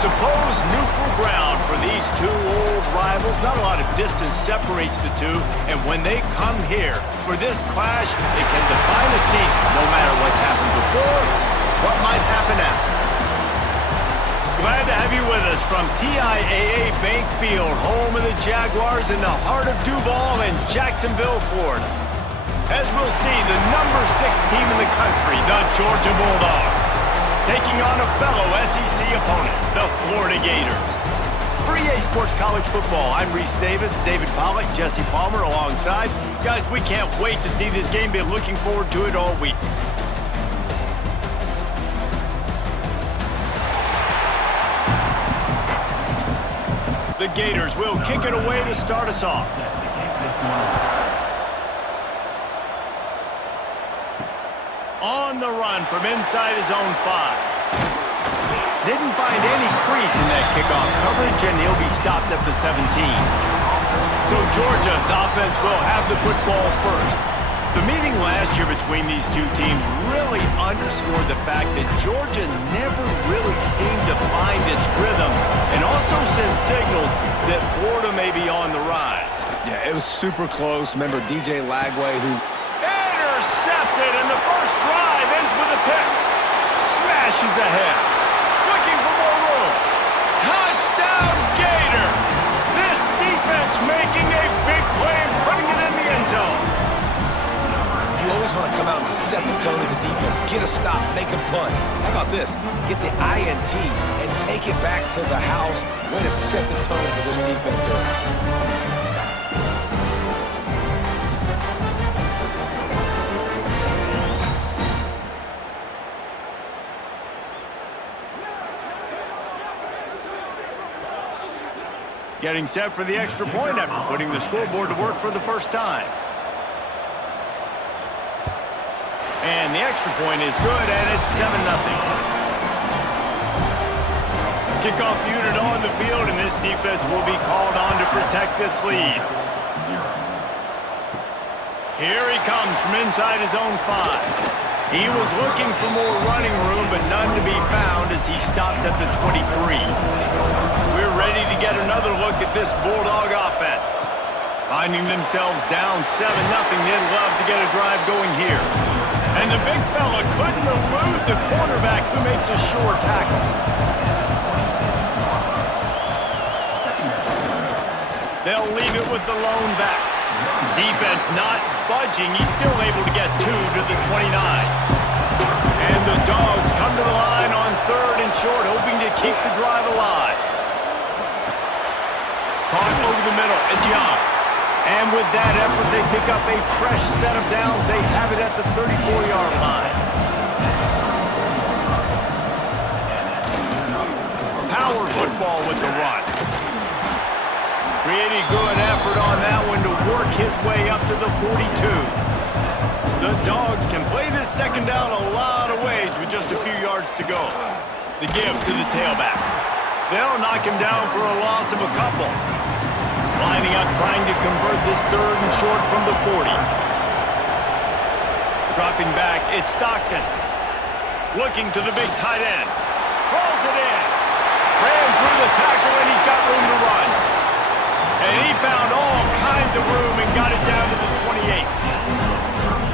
Suppose neutral ground for these two old rivals. Not a lot of distance separates the two, and when they come here for this clash, it can define a season, no matter what's happened before, what might happen after. Glad to have you with us from TIAA Bank Field, home of the Jaguars in the heart of Duval and Jacksonville, Florida. As we'll see, the number 6 team in the country, the Georgia Bulldogs, taking on a fellow SEC opponent, the Florida Gators. For EA Sports College Football, I'm Reese Davis, David Pollack, Jesse Palmer alongside. Guys, we can't wait to see this game. Been looking forward to it all week. The Gators will kick it away to start us off. On the run from inside his own 5. Didn't find any crease in that kickoff coverage, and he'll be stopped at the 17. So Georgia's offense will have the football first. The meeting last year between these two teams really underscored the fact that Georgia never really seemed to find its rhythm, and also sent signals that Florida may be on the rise. Yeah, it was super close. Remember DJ Lagway, who intercepted, and the first drive ends with a pick. Smashes ahead. Looking for more room. Touchdown, Gator! This defense making a big play and putting it in the end zone. you always want to come out and set the tone as a defense. Get a stop, make a punt. How about this? Get the INT and take it back to the house. Way to set the tone for this defense early. Getting set for the extra point after putting the scoreboard to work for the first time. And the extra point is good, and it's 7-0. Kickoff unit on the field, and this defense will be called on to protect this lead. Here he comes from inside his own 5. He was looking for more running room, but none to be found as he stopped at the 23. We're ready to get another look at this Bulldog offense. Finding themselves down 7-0, they'd love to get a drive going here. And the big fella couldn't elude the cornerback who makes a sure tackle. They'll leave it with the lone back. Defense not budging. He's still able to get 2 to the 29. And the Dogs come to the line on 3rd and short, hoping to keep the drive alive. Caught over the middle. It's Young. And with that effort, they pick up a fresh set of downs. They have it at the 34-yard line. Power football with the run. Pretty good effort on that one to work his way up to the 42. The Dogs can play this second down a lot of ways with just a few yards to go. The give to the tailback. They'll knock him down for a loss of a couple. Lining up, trying to convert this 3rd and short from the 40. Dropping back, it's Stockton. Looking to the big tight end. Rolls it in. Ran through the tackle, and he's got room to run. And he found all kinds of room and got it down to the 28.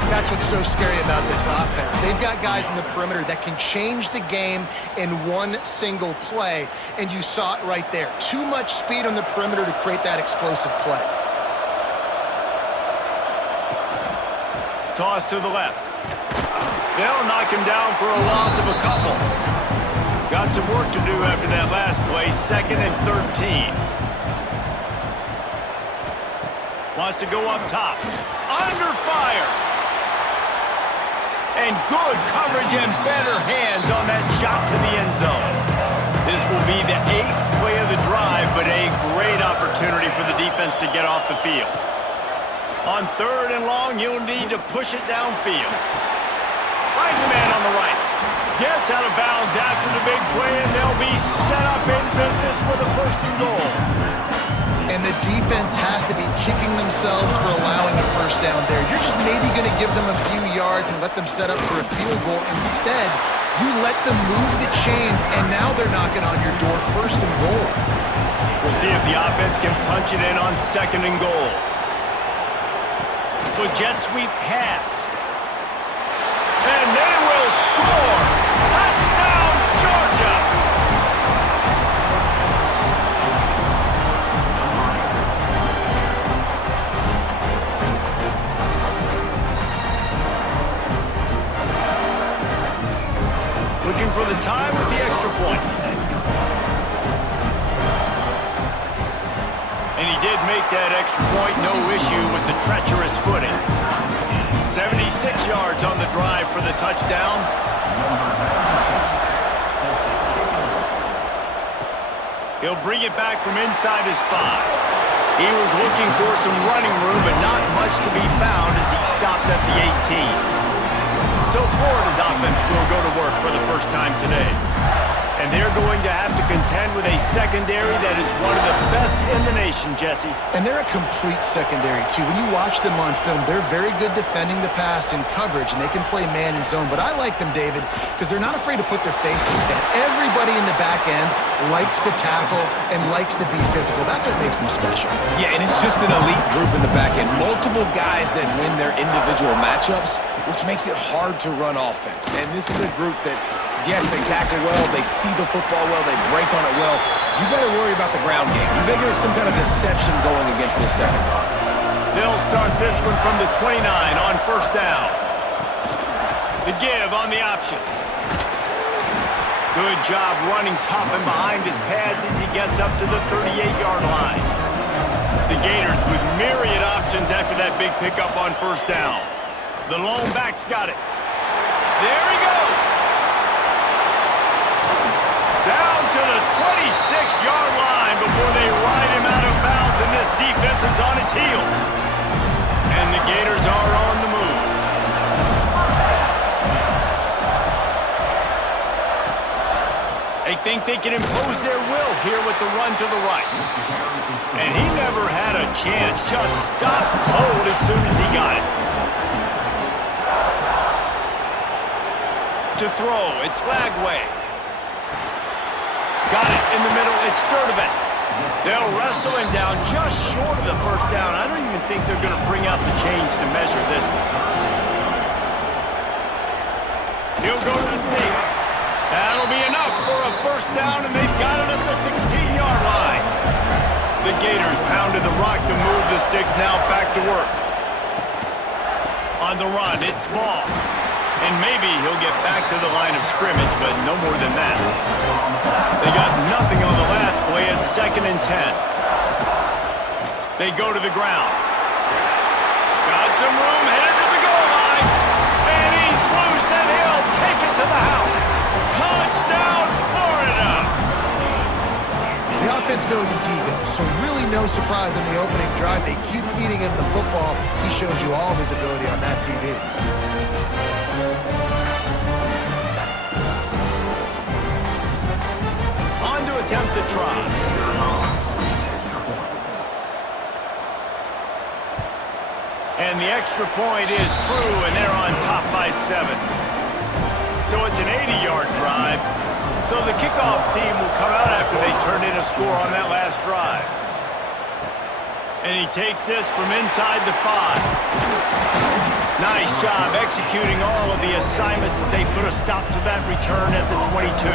That's what's so scary about this offense. They've got guys in the perimeter that can change the game in one single play, and you saw it right there. Too much speed on the perimeter to create that explosive play. Toss to the left. They'll knock him down for a loss of a couple. Got some work to do after that last play, 2nd and 13. Wants to go up top. Under fire. And good coverage and better hands on that shot to the end zone. This will be the 8th play of the drive, but a great opportunity for the defense to get off the field. On 3rd and long, you'll need to push it downfield. Finds a man on the right. Gets out of bounds after the big play, and they'll be set up in business with a 1st and goal. And the defense has to be kicking themselves for allowing a 1st down there. You're just maybe going to give them a few yards and let them set up for a field goal. Instead, You let them move the chains, and now they're knocking on your door 1st and goal. We'll see if the offense can punch it in on 2nd and goal. So jet sweep pass. And they will score! Touchdown, Georgia! Looking for the time with the extra point. And he did make that extra point, no issue with the treacherous footing. 76 yards on the drive for the touchdown. He'll bring it back from inside his 5. He was looking for some running room, but not much to be found as he stopped at the 18. So Florida's offense will go to work for the first time today. And they're going to have to contend with a secondary that is one of the best in the nation, Jesse. And they're a complete secondary, too. When you watch them on film, they're very good defending the pass and coverage, and they can play man and zone. But I like them, David, because they're not afraid to put their face in the fan. Everybody in the back end likes to tackle and likes to be physical. That's what makes them special. Yeah, and it's just an elite group in the back end. Multiple guys that win their individual matchups, which makes it hard to run offense. And this is a group that, yes, they tackle well, they see the football well, they break on it well. You better worry about the ground game. You better get some kind of deception going against this secondary. They'll start this one from the 29 on 1st down. The give on the option. Good job running tough and behind his pads as he gets up to the 38-yard line. The Gators with myriad options after that big pickup on 1st down. The lone back's got it. There he goes. Down to the 26-yard line before they ride him out of bounds, and this defense is on its heels. And the Gators are on the move. They think they can impose their will here with the run to the right. And he never had a chance, just stopped cold as soon as he got it. To throw, it's Lagway. Got it in the middle, it's Sturdivant. They'll wrestle him down just short of the 1st down. I don't even think they're going to bring out the chains to measure this one. He'll go to the sneak. That'll be enough for a 1st down, and they've got it at the 16-yard line. The Gators pounded the rock to move the sticks, now back to work. On the run, it's Ball. And maybe he'll get back to the line of scrimmage, but no more than that. They got nothing on the last play. It's 2nd and 10. They go to the ground. Got some room, headed to the goal line. And he's loose, and he'll take it to the house. Touchdown, Florida! The offense goes as he goes, so really no surprise in the opening drive. They keep feeding him the football. He showed you all of his ability on that TV. On to attempt the try. And the extra point is true, and they're on top by 7. So it's an 80-yard drive. So the kickoff team will come out after they turn in a score on that last drive. And he takes this from inside the 5. Nice job executing all of the assignments as they put a stop to that return at the 22.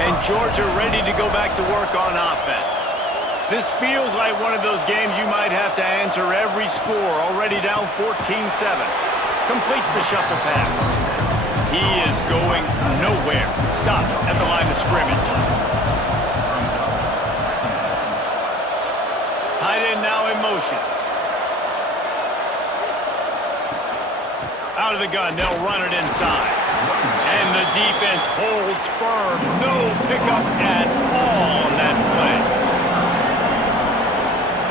And Georgia ready to go back to work on offense. This feels like one of those games you might have to answer every score, already down 14-7. Completes the shuffle pass. He is going nowhere. Stop at the line of scrimmage. Tight end now in motion. Out of the gun, they'll run it inside. And the defense holds firm. No pickup at all on that play.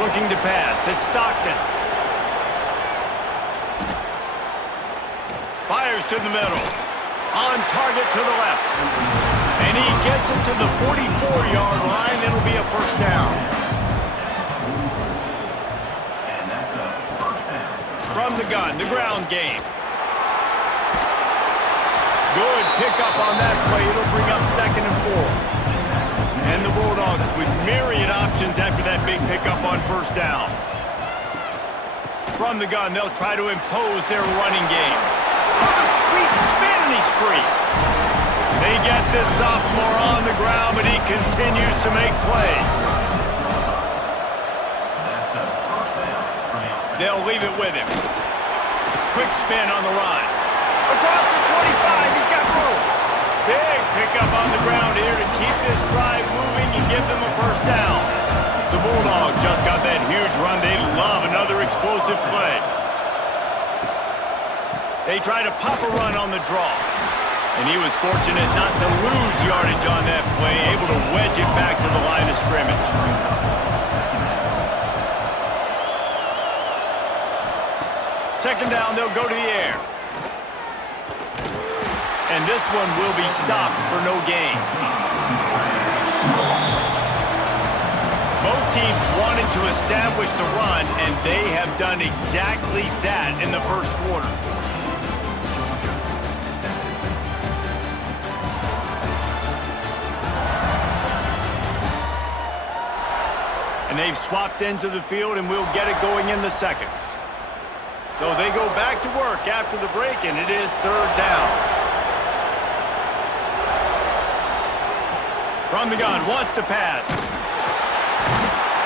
Looking to pass. It's Stockton. Fires to the middle. On target to the left. And he gets it to the 44-yard line. It'll be a 1st down. And that's a 1st down. From the gun, the ground game. Good pickup on that play. It'll bring up 2nd and 4. And the Bulldogs with myriad options after that big pickup on 1st down. From the gun, they'll try to impose their running game. Oh, the sweet spin, and he's free. They get this sophomore on the ground, but he continues to make plays. That's a first down for the offense. They'll leave it with him. Quick spin on the run. Across the 25, he's got room. Big pickup on the ground here to keep this drive moving and give them a 1st down. The Bulldogs just got that huge run. They love another explosive play. They try to pop a run on the draw. And he was fortunate not to lose yardage on that play, able to wedge it back to the line of scrimmage. 2nd down, they'll go to the air. And this one will be stopped for no gain. Both teams wanted to establish the run, and they have done exactly that in the 1st quarter. And they've swapped ends of the field, and we'll get it going in the 2nd. So they go back to work after the break, and it is 3rd down. From the gun, wants to pass.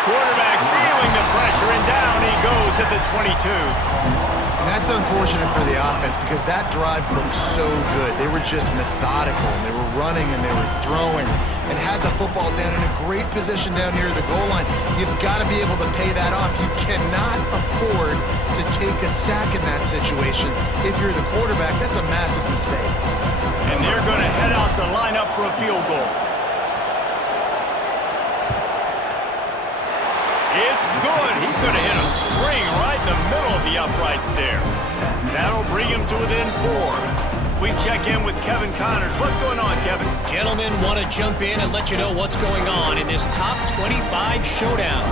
Quarterback feeling the pressure, and down he goes at the 22. And that's unfortunate for the offense because that drive looked so good. They were just methodical, and they were running, and they were throwing, and had the football down in a great position down near the goal line. You've got to be able to pay that off. You cannot afford to take a sack in that situation. If you're the quarterback, that's a massive mistake. And they're going to head out to line up for a field goal. It's good. He could have hit a string right in the middle of the uprights there. That'll bring him to within 4. We check in with Kevin Connors. What's going on, Kevin? Gentlemen, want to jump in and let you know what's going on in this top 25 showdown.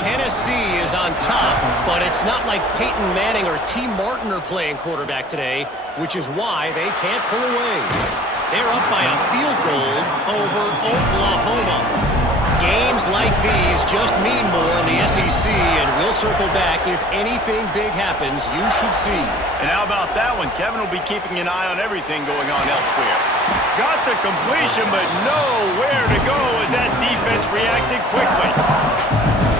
Tennessee is on top, but it's not like Peyton Manning or T. Martin are playing quarterback today, which is why they can't pull away. They're up by a field goal over Oklahoma. Games like these just mean more in the SEC, and we'll circle back if anything big happens you should see. And how about that one? Kevin will be keeping an eye on everything going on elsewhere. Got the completion, but nowhere to go as that defense reacted quickly.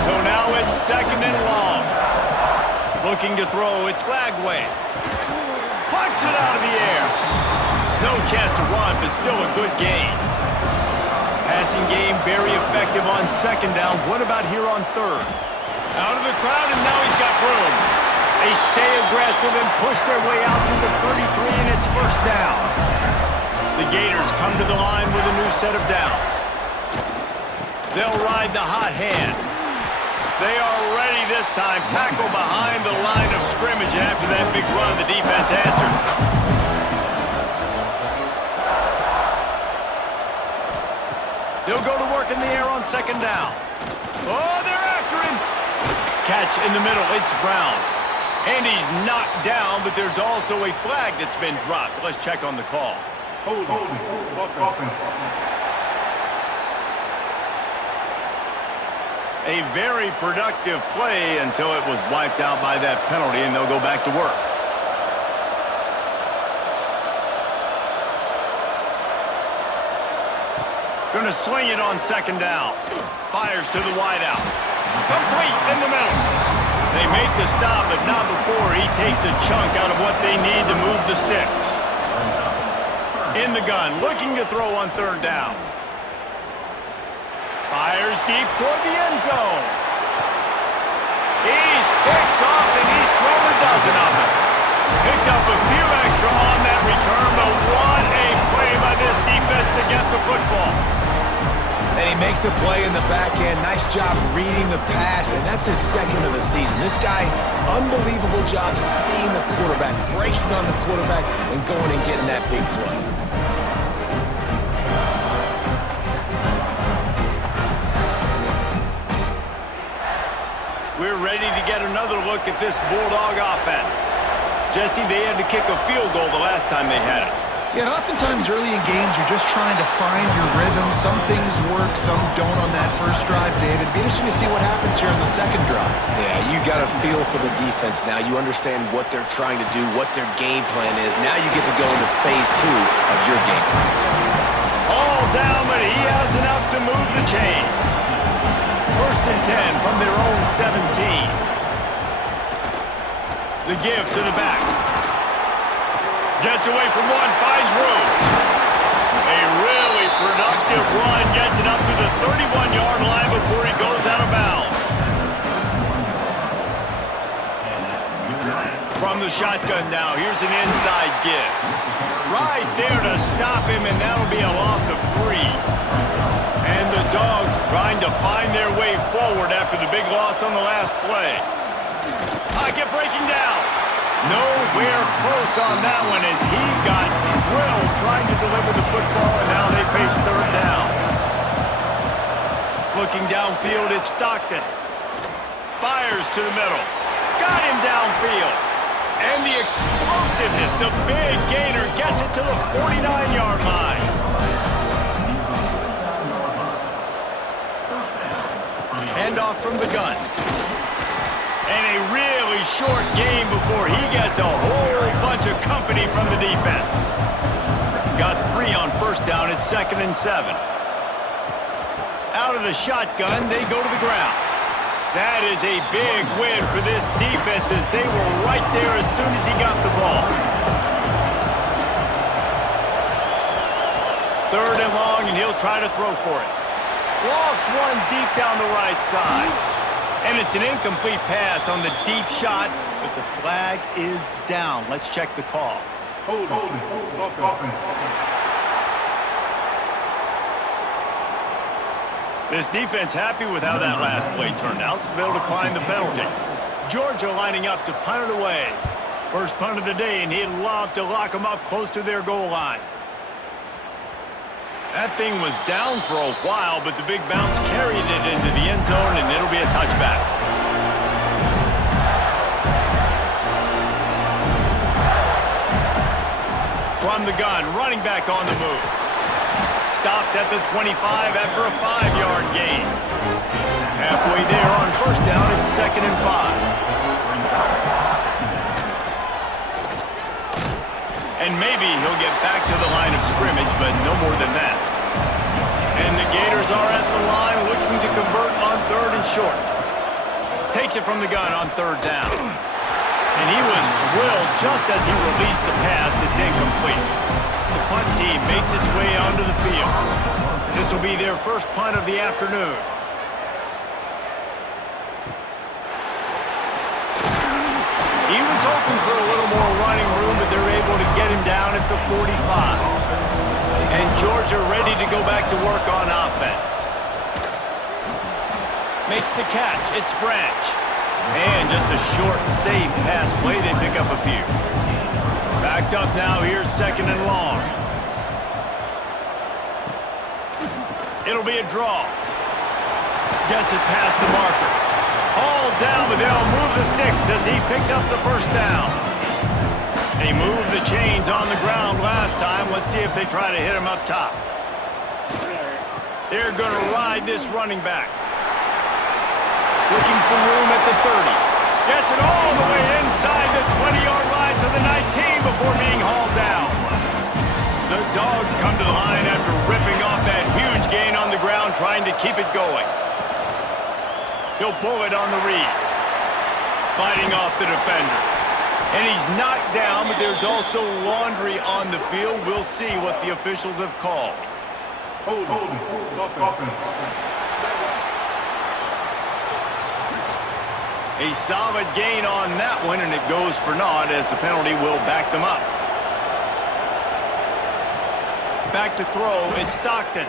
So now it's 2nd and long. Looking to throw, it's Lagway. Plucks it out of the air. No chance to run, but still a good gain. Passing game very effective on 2nd down. What about here on 3rd? Out of the crowd, and now he's got room. They stay aggressive and push their way out to the 33, and it's 1st down. The Gators come to the line with a new set of downs. They'll ride the hot hand. They are ready this time. Tackle behind the line of scrimmage, and after that big run, the defense answers. They'll go to work in the air on 2nd down. Oh, they're after him. Catch in the middle. It's Brown. And he's knocked down, but there's also a flag that's been dropped. Let's check on the call. A very productive play until it was wiped out by that penalty, and they'll go back to work. Going to swing it on 2nd down. Fires to the wideout. Complete in the middle. They make the stop, but not before he takes a chunk out of what they need to move the sticks. In the gun, looking to throw on 3rd down. Fires deep toward the end zone. He's picked off, and he's thrown a dozen of them. Picked up a few extra on that return, but what a play by this defense to get the football. And he makes a play in the back end. Nice job reading the pass, and that's his 2nd of the season. This guy, unbelievable job seeing the quarterback, breaking on the quarterback, and going and getting that big play. We're ready to get another look at this Bulldog offense. Jesse, they had to kick a field goal the last time they had it. Yeah, and oftentimes early in games, you're just trying to find your rhythm. Some things work, some don't on that first drive, David. It'd be interesting to see what happens here on the second drive. Yeah, you got a feel for the defense now. You understand what they're trying to do, what their game plan is. Now you get to go into phase 2 of your game plan. All down, but he has enough to move the chains. 1st and 10 from their own 17. The give to the back. Gets away from one, finds room. A really productive run, gets it up to the 31-yard line before he goes out of bounds. From the shotgun now, here's an inside give. Right there to stop him, and that'll be a loss of 3. And the Dogs trying to find their way forward after the big loss on the last play. Pocket breaking down. Nowhere close on that one as he got drilled trying to deliver the football, and now they face 3rd down. Looking downfield, it's Stockton. Fires to the middle. Got him downfield. And the explosiveness, the big gainer gets it to the 49-yard line. Handoff from the gun. And a really short game before he gets a whole bunch of company from the defense. Got 3 on 1st down at 2nd and 7. Out of the shotgun, they go to the ground. That is a big win for this defense as they were right there as soon as he got the ball. 3rd and long, and he'll try to throw for it. Lost one deep down the right side. And it's an incomplete pass on the deep shot, but the flag is down. Let's check the call. Hold it. This defense happy with how that last play turned out, so they'll decline the penalty. Georgia lining up to punt it away. First punt of the day, and he'd love to lock them up close to their goal line. That thing was down for a while, but the big bounce carried it into the end zone, and it'll be a touchback. From the gun, running back on the move. Stopped at the 25 after a 5-yard gain. Halfway there on 1st down, it's 2nd and 5. And maybe he'll get back to the line of scrimmage, but no more than that. And the Gators are at the line looking to convert on 3rd and short. Takes it from the gun on 3rd down. And he was drilled just as he released the pass. It's incomplete. The punt team makes its way onto the field. This will be their first punt of the afternoon. He was hoping for a little more running room, but they're able to get him down at the 45. And Georgia ready to go back to work on offense. Makes the catch. It's Branch. And just a short, safe pass play. They pick up a few. Backed up now. Here's 2nd and long. It'll be a draw. Gets it past the marker. All down, but they'll move the sticks as he picks up the 1st down. They moved the chains on the ground last time. Let's see if they try to hit him up top. They're going to ride this running back. Looking for room at the 30. Gets it all the way inside the 20-yard line to the 19 before being hauled down. The Dogs come to the line after ripping off that huge gain on the ground, trying to keep it going. He'll pull it on the read. Fighting off the defender. And he's knocked down, but there's also laundry on the field. We'll see what the officials have called. Hold it. A solid gain on that one, and it goes for naught as the penalty will back them up. Back to throw, it's Stockton.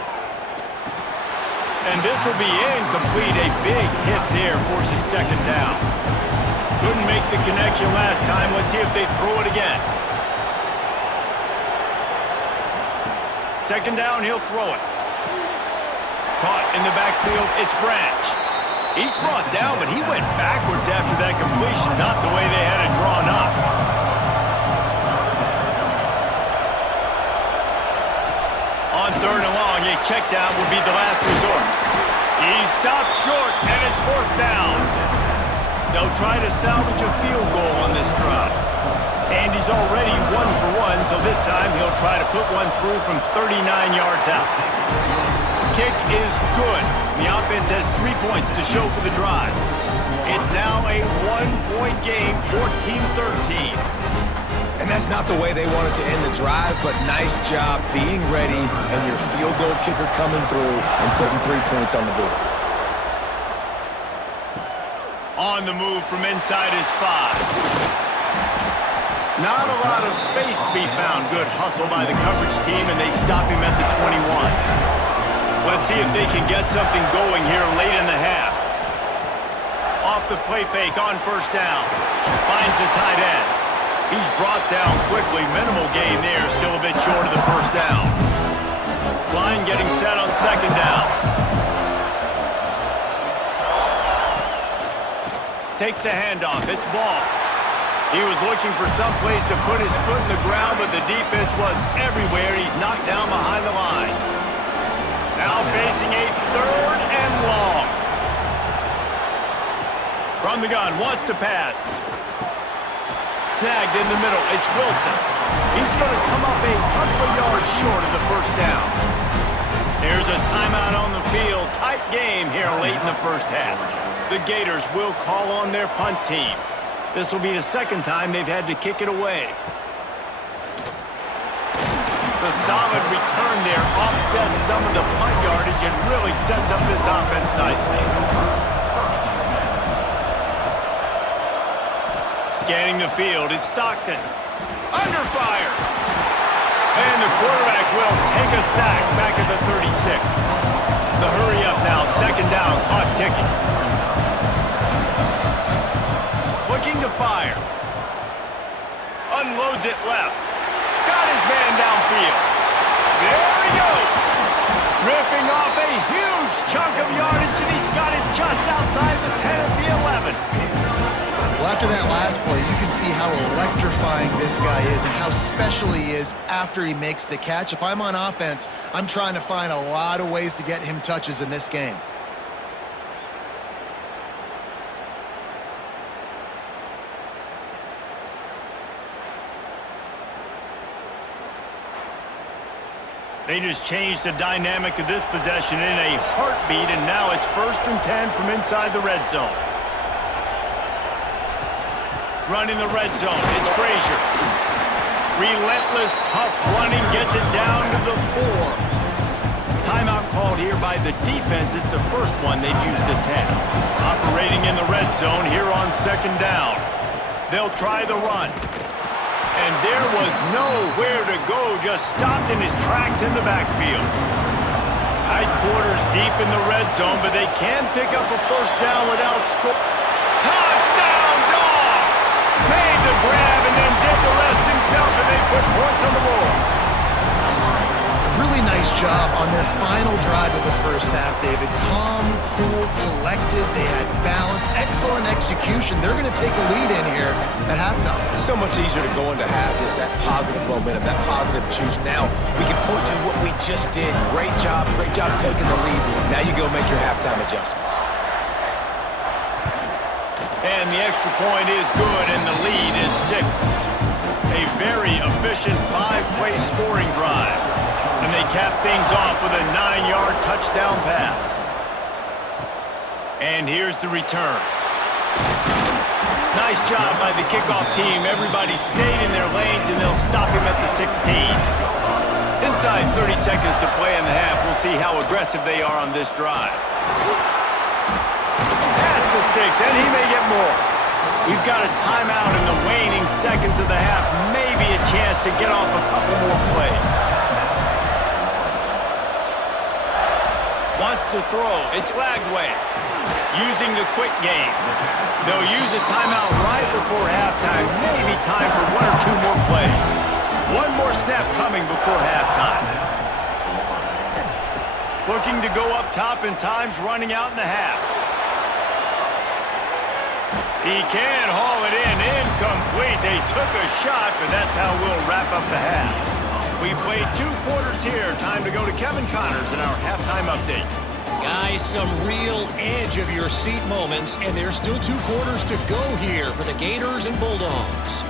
And this will be incomplete. A big hit there forces 2nd down. Couldn't make the connection last time. Let's see if they throw it again. 2nd down, he'll throw it. Caught in the backfield, it's Branch. He's brought down, but he went backwards after that completion, not the way they had it drawn up. check down will be the last resort. He stopped short, and it's 4th down. They'll try to salvage a field goal on this drive. And he's already 1 for 1, so this time he'll try to put one through from 39 yards out. Kick is good. The offense has 3 points to show for the drive. It's now a 1-point game, 14-13. And that's not the way they wanted to end the drive, but nice job being ready and your field goal kicker coming through and putting 3 points on the board. On the move from inside his 5. Not a lot of space to be found. Good hustle by the coverage team, and they stop him at the 21. Let's see if they can get something going here late in the half. Off the play fake on 1st down. Finds the tight end. He's brought down quickly. Minimal gain there. Still a bit short of the 1st down. Line getting set on 2nd down. Takes the handoff. It's ball. He was looking for some place to put his foot in the ground, but the defense was everywhere. He's knocked down behind the line. Now facing a 3rd and long. From the gun, wants to pass. Snagged in the middle, it's Wilson. He's going to come up a couple of yards short of the 1st down. There's a timeout on the field. Tight game here late in the 1st half. The Gators will call on their punt team. This will be the 2nd time they've had to kick it away. The solid return there offsets some of the punt yardage and really sets up this offense nicely. Scanning the field, it's Stockton. Under fire! And the quarterback will take a sack back at the 36. The hurry up now, 2nd down, clock ticking. Looking to fire. Unloads it left. Got his man downfield. There he goes. Ripping off a huge chunk of yardage, and he's got it just outside the 10 of the 11. Well, after that last play, you can see how electrifying this guy is and how special he is after he makes the catch. If I'm on offense, I'm trying to find a lot of ways to get him touches in this game. They just changed the dynamic of this possession in a heartbeat, and now it's 1st and 10 from inside the red zone. Running the red zone, it's Frazier. Relentless, tough running, gets it down to the 4. Timeout called here by the defense. It's the 1st one they've used this half. Operating in the red zone here on 2nd down. They'll try the run. And there was nowhere to go, just stopped in his tracks in the backfield. Tight quarters deep in the red zone, but they can pick up a 1st down without score. Touchdown, Dogs! Made the grab and then did the rest himself, and they put points on the board. Really nice job on their final drive of the 1st half, David. Calm, cool, collected. They had balance, excellent execution. They're going to take a lead in here at halftime. It's so much easier to go into half with that positive momentum, that positive juice. Now we can point to what we just did. Great job taking the lead. Now you go make your halftime adjustments. And the extra point is good, and the lead is 6. A very efficient 5-play scoring drive. And they cap things off with a 9-yard touchdown pass. And here's the return. Nice job by the kickoff team. Everybody stayed in their lanes, and they'll stop him at the 16. Inside 30 seconds to play in the half. We'll see how aggressive they are on this drive. Pass the sticks, and he may get more. We've got a timeout in the waning seconds of the half. Maybe a chance to get off a couple more plays. Wants to throw. It's Lagway. Using the quick game. They'll use a timeout right before halftime. Maybe time for 1 or 2 more plays. One more snap coming before halftime. Looking to go up top, and time's running out in the half. He can haul it in. Incomplete. They took a shot, but that's how we'll wrap up the half. We've played 2 quarters here. Time to go to Kevin Connors in our halftime update. Guys, some real edge of your seat moments, and there's still 2 quarters to go here for the Gators and Bulldogs.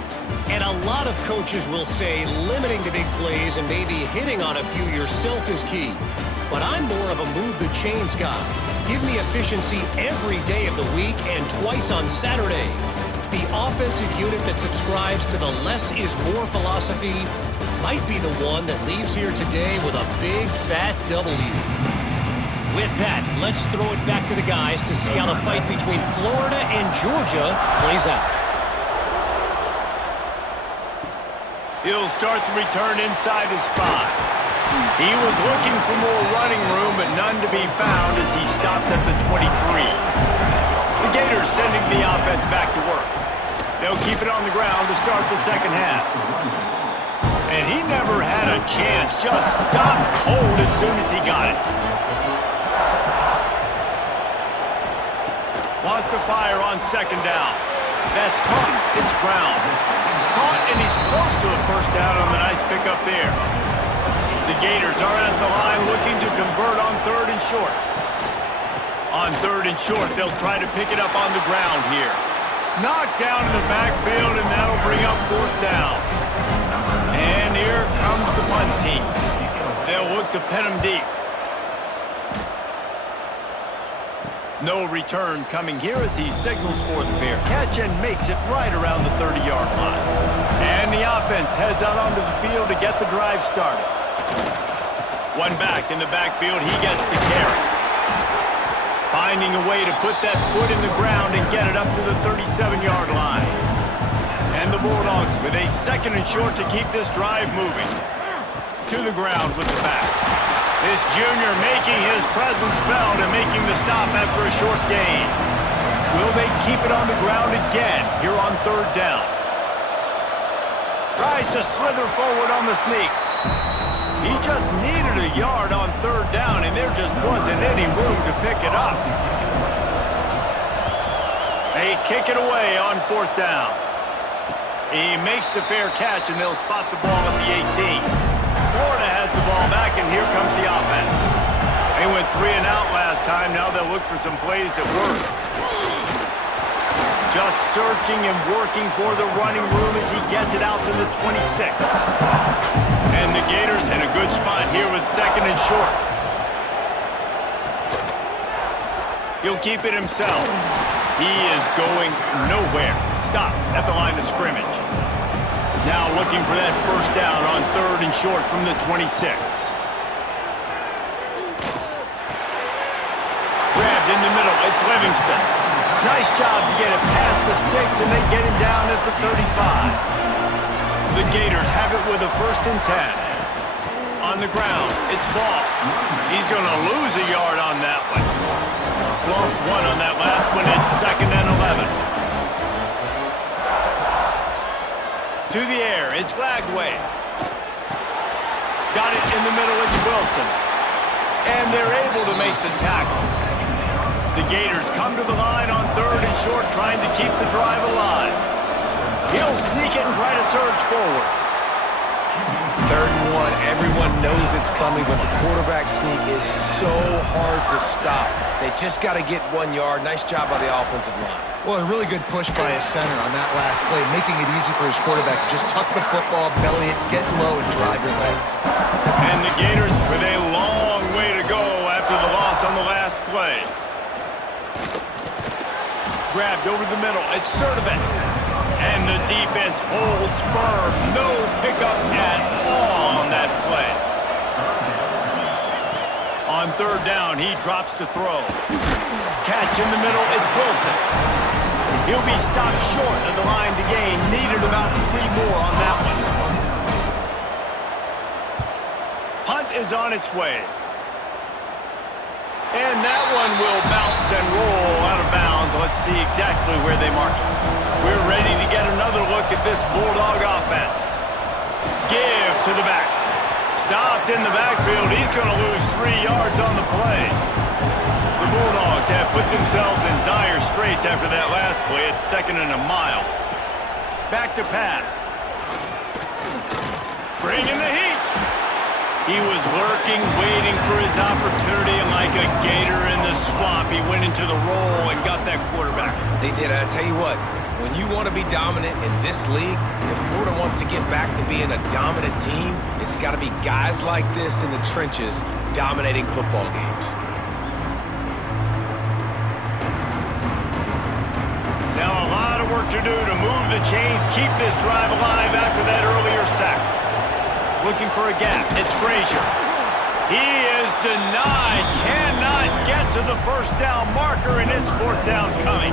And a lot of coaches will say limiting the big plays and maybe hitting on a few yourself is key. But I'm more of a move the chains guy. Give me efficiency every day of the week and twice on Saturday. The offensive unit that subscribes to the less is more philosophy might be the one that leaves here today with a big fat W. With that, let's throw it back to the guys to see how the fight between Florida and Georgia plays out. He'll start the return inside his 5. He was looking for more running room, but none to be found as he stopped at the 23. The Gators sending the offense back to work. They'll keep it on the ground to start the second half. And he never had a chance, just stopped cold as soon as he got it. Wants to fire on second down. That's caught. It's Brown. Caught, and he's close to a first down on the nice pickup there. The Gators are at the line looking to convert on 3rd and short. On 3rd and short, they'll try to pick it up on the ground here. Knocked down in the backfield, and that'll bring up 4th down. And here comes the punt team. They'll look to pin him deep. No return coming here as he signals for the fair catch and makes it right around the 30-yard line. And the offense heads out onto the field to get the drive started. One back in the backfield, he gets the carry. Finding a way to put that foot in the ground and get it up to the 37-yard line. And the Bulldogs with a 2nd and short to keep this drive moving. To the ground with the back. This junior making his presence felt and making the stop after a short gain. Will they keep it on the ground again here on 3rd down? Tries to slither forward on the sneak. He just needed a yard on 3rd down, and there just wasn't any room to pick it up. They kick it away on 4th down. He makes the fair catch, and they'll spot the ball at the 18. Florida has the ball back, and here comes the offense. They went 3 and out last time. Now they'll look for some plays that work. Just searching and working for the running room as he gets it out to the 26. And the Gators in a good spot here with 2nd and short. He'll keep it himself. He is going nowhere. Stop at the line of scrimmage. Now looking for that first down on 3rd and short from the 26. Grabbed in the middle. It's Livingston. Nice job to get it past the sticks, and they get him down at the 35. The Gators have it with a 1st and 10. On the ground, it's Ball. He's going to lose a yard on that one. Lost 1 on that last one. It's 2nd and 11. To the air, it's Lagway. Got it in the middle, it's Wilson. And they're able to make the tackle. The Gators come to the line on 3rd and short, trying to keep the drive alive. He'll sneak it and try to surge forward. 3rd and 1, everyone knows it's coming, but the quarterback sneak is so hard to stop. They just got to get 1 yard. Nice job by the offensive line. Well, a really good push by his center on that last play, making it easy for his quarterback to just tuck the football, belly it, get low, and drive your legs. And the Gators with a long way to go after the loss on the last play. Grabbed over the middle. It's Sturdivant. And the defense holds firm. No pickup at all on that play. On 3rd down, he drops to throw. Catch in the middle. It's Wilson. He'll be stopped short of the line to gain. Needed about 3 more on that one. Punt is on its way. And that one will bounce and roll out of bounds. Let's see exactly where they mark it. We're ready to get another look at this Bulldog offense. Give to the back. Stopped in the backfield. He's going to lose 3 yards on the play. The Bulldogs have put themselves in dire straits after that last play. It's 2nd and a mile. Back to pass. Bringing the heat. He was lurking, waiting for his opportunity, and like a gator in the swamp, he went into the roll and got that quarterback. They did. I tell you what, when you want to be dominant in this league, if Florida wants to get back to being a dominant team, it's got to be guys like this in the trenches dominating football games. Now a lot of work to do to move the chains, keep this drive alive after that earlier sack. Looking for a gap. It's Frazier. He is denied. Cannot get to the first down marker, and it's fourth down coming.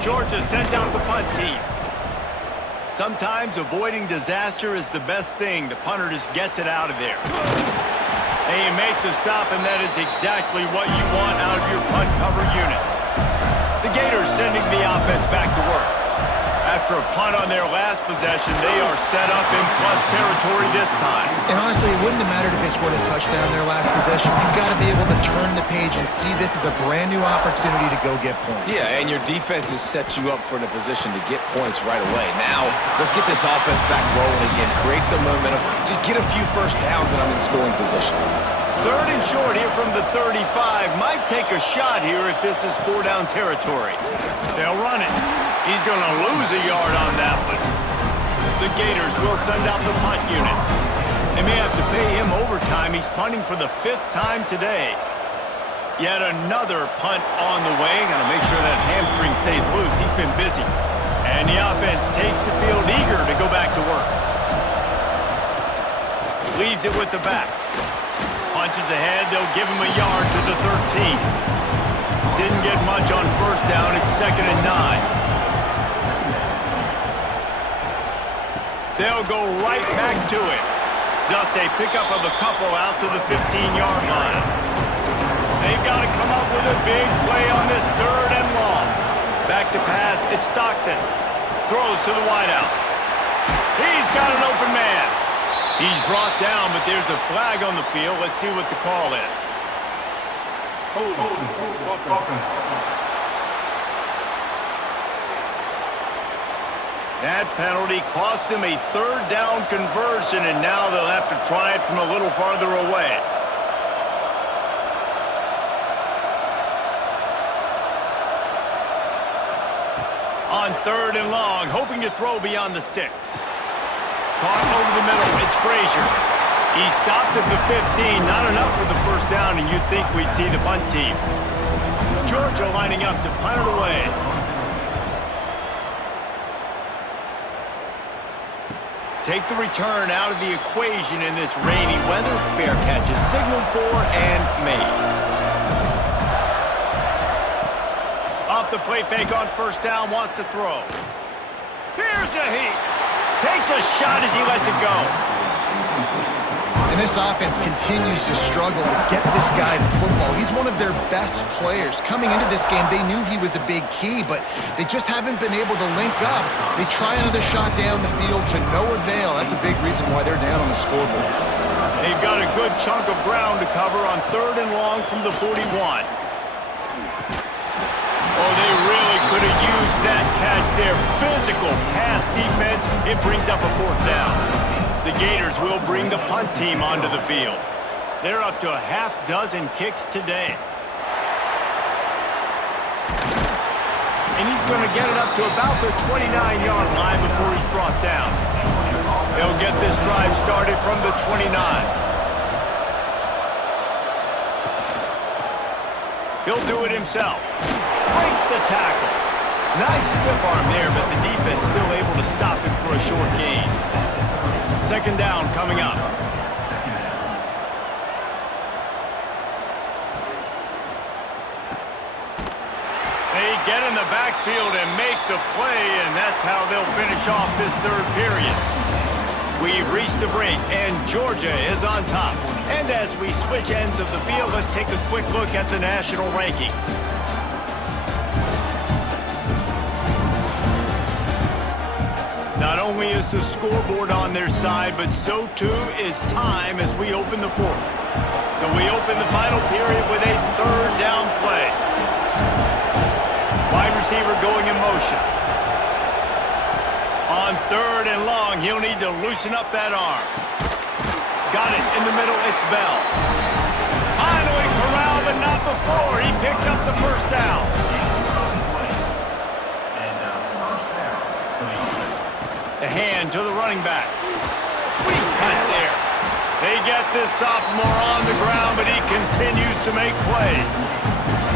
Georgia sends out the punt team. Sometimes avoiding disaster is the best thing. The punter just gets it out of there. They make the stop, and that is exactly what you want out of your punt cover unit. The Gators sending the offense back to work. After a punt on their last possession, they are set up in plus territory this time. And honestly, it wouldn't have mattered if they scored a touchdown their last possession. You've got to be able to turn the page and see this as a brand new opportunity to go get points. Yeah, and your defense has set you up for in a position to get points right away. Now, let's get this offense back rolling again, create some momentum, just get a few first downs, and I'm in scoring position. Third and short here from the 35. Might take a shot here if this is four-down territory. They'll run it. He's going to lose a yard on that one. The Gators will send out the punt unit. They may have to pay him overtime. He's punting for the fifth time today. Yet another punt on the way. Got to make sure that hamstring stays loose. He's been busy. And the offense takes the field eager to go back to work. Leaves it with the back. Punches ahead. They'll give him a yard to the 13. Didn't get much on first down. It's 2nd and 9. They'll go right back to it. Just a pickup of a couple out to the 15-yard line. They've got to come up with a big play on this 3rd and long. Back to pass, it's Stockton. Throws to the wideout. He's got an open man. He's brought down, but there's a flag on the field. Let's see what the call is. Hold offense. That penalty cost them a 3rd down conversion, and now they'll have to try it from a little farther away. On 3rd and long, hoping to throw beyond the sticks. Caught over the middle, it's Frazier. He stopped at the 15, not enough for the first down, and you'd think we'd see the punt team. Georgia lining up to punt it away. Take the return out of the equation in this rainy weather. Fair catch is signaled for and made. Off the play fake on first down, wants to throw. Here's a heat. Takes a shot as he lets it go. And this offense continues to struggle to get this guy the football. He's one of their best players. Coming into this game, they knew he was a big key, but they just haven't been able to link up. They try another shot down the field to no avail. That's a big reason why they're down on the scoreboard. They've got a good chunk of ground to cover on 3rd and long from the 41. Oh, they really could have used that catch there. Physical pass defense. It brings up a 4th down. The Gators will bring the punt team onto the field. They're up to a half dozen kicks today. And he's going to get it up to about the 29-yard line before he's brought down. They'll get this drive started from the 29. He'll do it himself. Breaks the tackle. Nice stiff arm there, but the defense still able to stop him for a short gain. 2nd down coming up. They get in the backfield and make the play, and that's how they'll finish off this 3rd period. We've reached the break, and Georgia is on top. And as we switch ends of the field, let's take a quick look at the national rankings. Not only is the scoreboard on their side, but so too is time as we open the 4th. So we open the final period with a 3rd down play. Wide receiver going in motion. On 3rd and long, he'll need to loosen up that arm. Got it in the middle. It's Bell. Finally corralled, but not before. He picks up the first down. The hand to the running back. Sweet cut there. They get this sophomore on the ground, but he continues to make plays.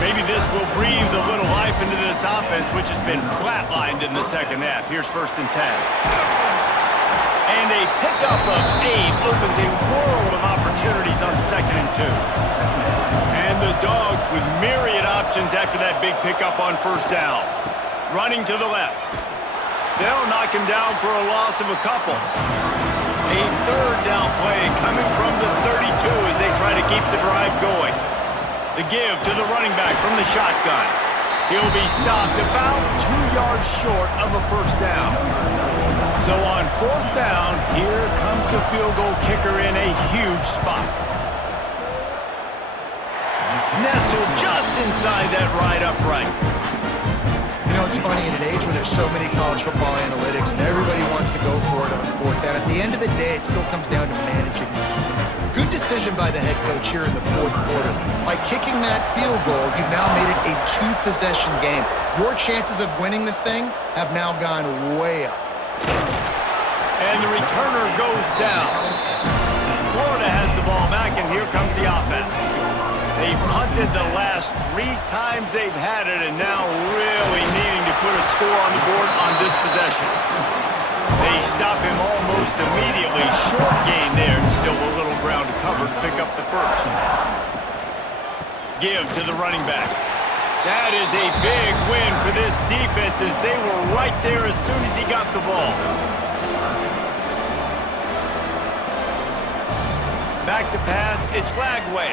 Maybe this will breathe a little life into this offense, which has been flatlined in the second half. Here's 1st and 10. And a pickup of 8 opens a world of opportunities on 2nd and 2. And the Dogs with myriad options after that big pickup on 1st down. Running to the left. They'll knock him down for a loss of a couple. A 3rd down play coming from the 32 as they try to keep the drive going. The give to the running back from the shotgun. He'll be stopped about 2 yards short of a 1st down. So on 4th down, here comes the field goal kicker in a huge spot. Nestled just inside that right upright. You know, it's funny, in an age where there's so many college football analytics and everybody wants to go for it on 4th down, at the end of the day, it still comes down to managing. Good decision by the head coach here in the 4th quarter. By kicking that field goal, you've now made it a 2-possession game. Your chances of winning this thing have now gone way up. And the returner goes down. Florida has the ball back, and here comes the offense. They've punted the last 3 times they've had it, and now really needing to put a score on the board on this possession. They stop him almost immediately. Short gain there, and still a little ground to cover to pick up the 1st. Give to the running back. That is a big win for this defense as they were right there as soon as he got the ball. Back to pass, it's Lagway.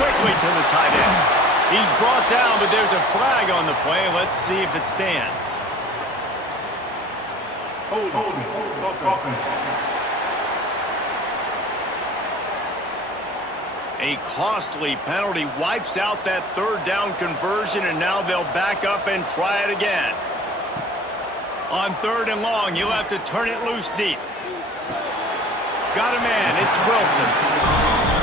Quickly to the tight end. He's brought down, but there's a flag on the play. Let's see if it stands. Hold. A costly penalty wipes out that 3rd down conversion, and now they'll back up and try it again. On 3rd and long, you'll have to turn it loose deep. Got a man, it's Wilson.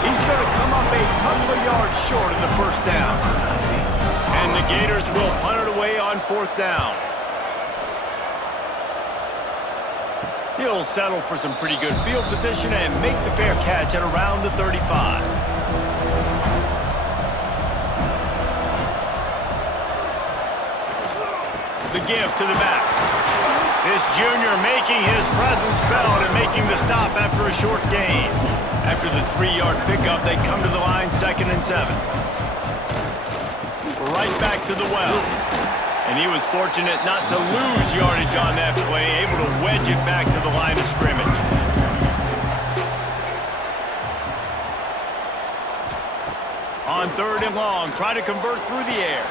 He's going to come up a couple of yards short of the 1st down. And the Gators will punt it away on 4th down. He'll settle for some pretty good field position and make the fair catch at around the 35. The give to the back. This junior making his presence felt and making the stop after a short gain. After the 3-yard pickup, they come to the line 2nd and 7. Right back to the well. And he was fortunate not to lose yardage on that play, able to wedge it back to the line of scrimmage. On 3rd and long, try to convert through the air.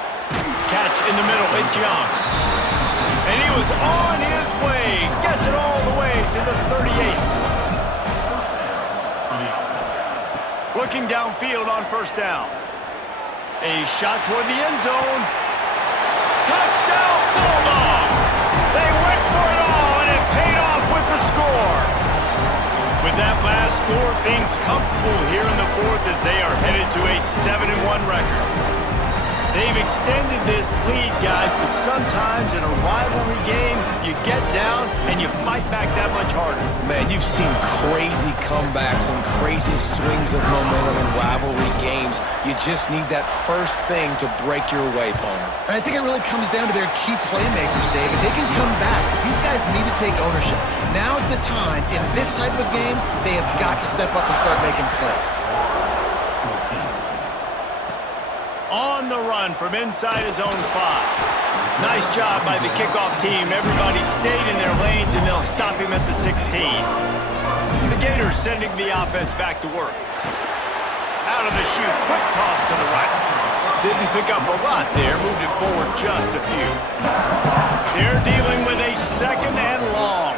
Catch in the middle, it's Young. And he was on his way, gets it all the way to the 38. Looking downfield on 1st down. A shot toward the end zone. Touchdown, Bulldogs! They went for it all, and it paid off with the score. With that last score, things comfortable here in the 4th as they are headed to a 7-1 record. They've extended this lead, guys, but sometimes in a rivalry game, you get down and you fight back that much harder. Man, you've seen crazy comebacks and crazy swings of momentum in rivalry games. You just need that first thing to break your way, Palmer. And I think it really comes down to their key playmakers, David. They can come back, but these guys need to take ownership. Now's the time. In this type of game, they have got to step up and start making plays. On the run from inside his own 5. Nice job by the kickoff team. Everybody stayed in their lanes, and they'll stop him at the 16. The Gators sending the offense back to work. Out of the chute, quick toss to the right. Didn't pick up a lot there, moved it forward just a few. They're dealing with a 2nd and long.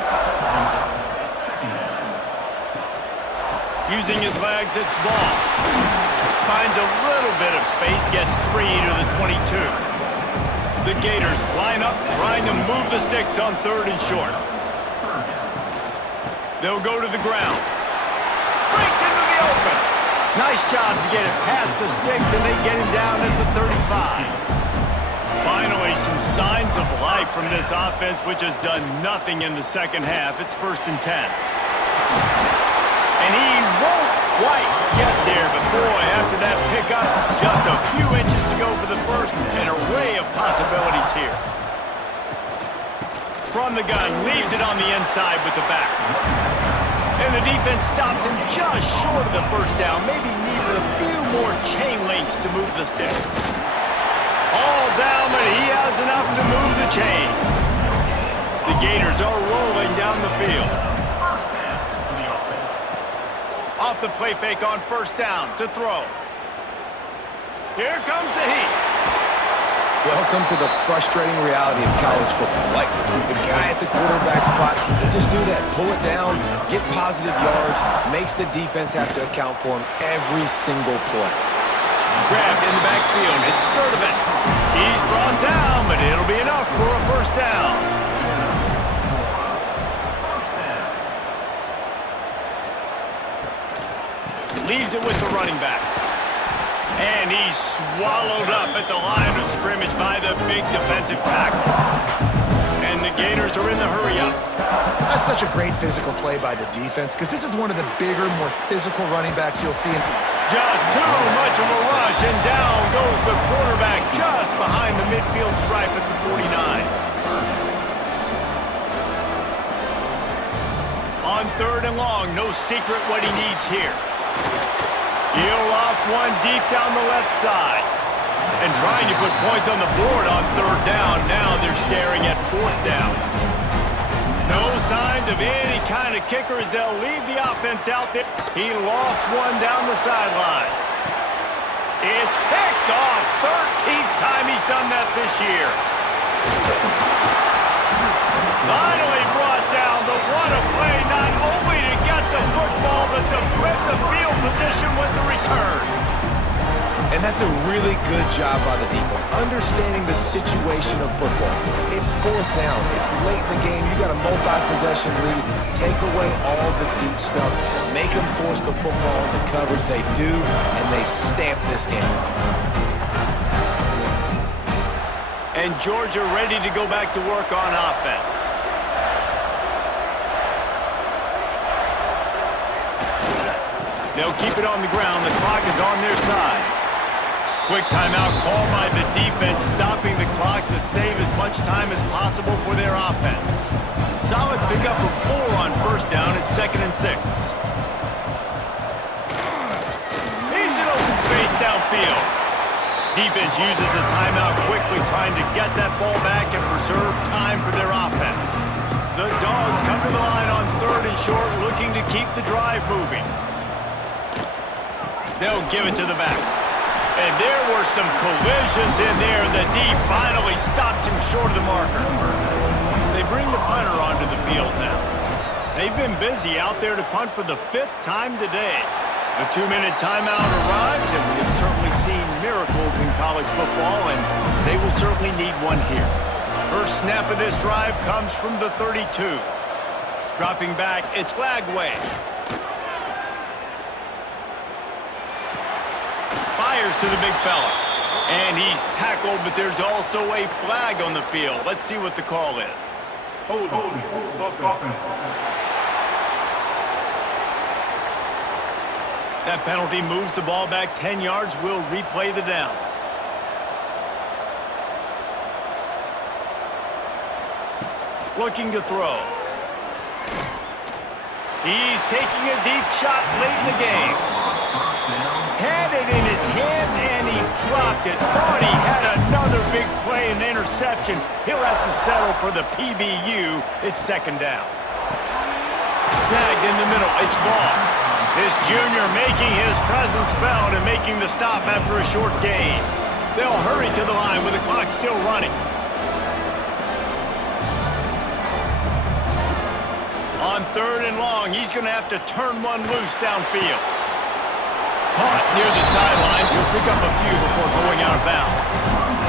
Using his legs, it's Ball. Finds a little bit of space, gets 3 to the 22. The Gators line up, trying to move the sticks on 3rd and short. They'll go to the ground. Nice job to get it past the sticks, and they get him down at the 35. Finally, some signs of life from this offense, which has done nothing in the second half. It's 1st and 10. And he won't quite get there, but boy, after that pickup, just a few inches to go for the first, an array of possibilities here. From the gun, leaves it on the inside with the back. And the defense stops him just short of the first down. Maybe needed a few more chain links to move the sticks. All down, but he has enough to move the chains. The Gators are rolling down the field. Off the play fake on 1st down to throw. Here comes the heat. Welcome to the frustrating reality of college football. Like, the guy at the quarterback spot, just do that. Pull it down, get positive yards, makes the defense have to account for him every single play. Grabbed in the backfield. It's Sturdivant. He's brought down, but it'll be enough for a 1st down. Leaves it with the running back. And he's swallowed up at the line of scrimmage by the big defensive tackle. And the Gators are in the hurry-up. That's such a great physical play by the defense because this is one of the bigger, more physical running backs you'll see. Just too much of a rush, and down goes the quarterback just behind the midfield stripe at the 49. On 3rd and long, no secret what he needs here. He'll loft one deep down the left side. And trying to put points on the board on 3rd down. Now they're staring at 4th down. No signs of any kind of kicker as they'll leave the offense out there. He lofts one down the sideline. It's picked off. 13th time he's done that this year. Finally brought down, but what a play, not only to get the football, but to flip the field position with the return. And that's a really good job by the defense, understanding the situation of football. It's 4th down. It's late in the game. You got a multi-possession lead. Take away all the deep stuff. Make them force the football into coverage. They do, and they stamp this game. And Georgia ready to go back to work on offense. They'll keep it on the ground. The clock is on their side. Quick timeout called by the defense, stopping the clock to save as much time as possible for their offense. Solid pickup of 4 on 1st down. It's 2nd and 6. Leaves an open space downfield. Defense uses a timeout quickly, trying to get that ball back and preserve time for their offense. The Dogs come to the line on 3rd and short, looking to keep the drive moving. They'll give it to the back. And there were some collisions in there, and the D finally stops him short of the marker. They bring the punter onto the field now. They've been busy out there to punt for the 5th time today. A 2-minute timeout arrives, and we have certainly seen miracles in college football, and they will certainly need one here. First snap of this drive comes from the 32. Dropping back, it's Flagway. Fires to the big fella. And he's tackled, but there's also a flag on the field. Let's see what the call is. Hold. That penalty moves the ball back 10 yards. We'll replay the down. Looking to throw. He's taking a deep shot late in the game. Had it in his hands, and he dropped it. Thought he had another big play and interception. He'll have to settle for the PBU. It's 2nd down. Snagged in the middle. It's ball. This junior making his presence felt and making the stop after a short gain. They'll hurry to the line with the clock still running. On 3rd and long, he's going to have to turn one loose downfield. Caught near the sidelines. He'll pick up a few before going out of bounds.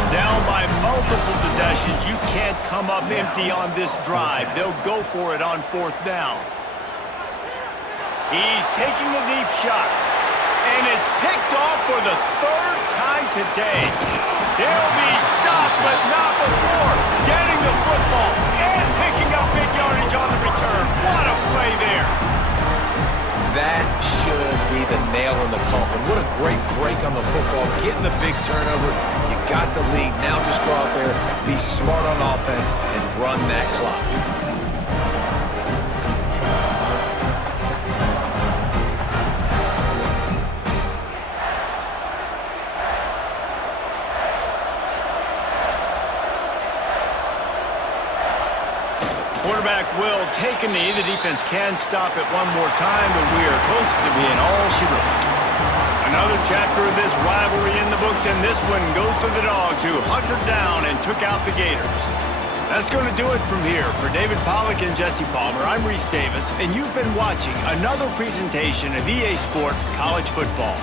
Down by multiple possessions. You can't come up empty on this drive. They'll go for it on 4th down. He's taking the deep shot. And it's picked off for the third time today. He'll be stopped, but not before getting the football and picking up big yardage on the return. What a play there. That should be the nail in the coffin. What a great break on the football. Getting the big turnover. You got the lead. Now just go out there, be smart on offense, and run that clock. Quarterback will take a knee. The defense can stop it one more time, but we are close to being all she wrote. Another chapter of this rivalry in the books, and this one goes to the Dogs, who hunkered down and took out the Gators. That's going to do it from here. For David Pollack and Jesse Palmer, I'm Reese Davis, and you've been watching another presentation of EA Sports College Football.